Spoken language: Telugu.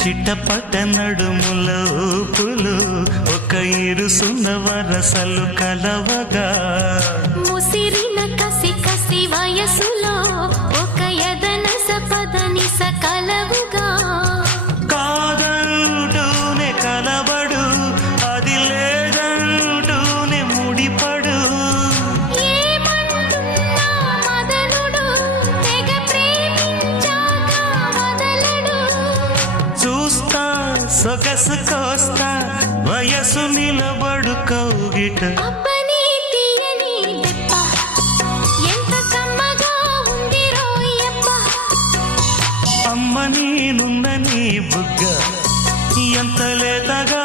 చిట్టపట్ట నడుముల ఊపులు ఒక ఇరుసున్న వరసలు కలవగా ముసిరిన కసి కసి వయసులో ఒక యదన సపదని సకలవుగా కాదంటూనే కలబడు అది లేదంటూనే ముడిపడు ఏమంటున్నా మదనుడు తెగ ప్రేమించాక వదలడు చూస్తా సొగసు కోస్తా వయసు నిలబడు కౌగిట అబ్బని తీయని దెబ్బ ఎంత కమ్మగా ఉంది రోయప్ప అమ్మ నేనున్న నీ బుగ్గ ఎంత లేతగా